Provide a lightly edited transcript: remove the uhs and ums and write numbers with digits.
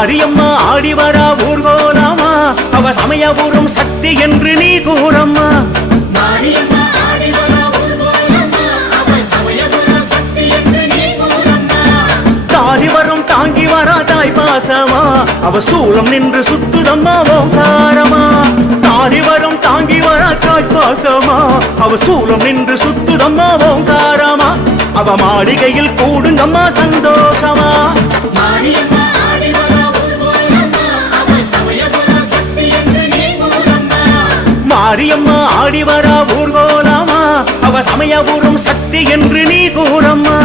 மாரியம்மா ஆடி வரா ஊர்கோலமா அவ சமயபுரம் சக்தி என்று நீ கூறம்மா தாரி வரும் தாங்கி வரா தாய் பாசமா அவ சூலம் நின்று சுத்துதம்மா ஓங்காரமா தாரி வரும் தாங்கி வரா தாய் பாசமா அவ சூலம் நின்று சுத்துதம்மா ஓங்காரமா அவ மாளிகையில் கூடுங்கம்மா சந்தோஷமா மாரியம்மா ஆடி வரா ஊர்கோலமா அவ சமயபுரம் சக்தி என்று நீ கூறம்மா.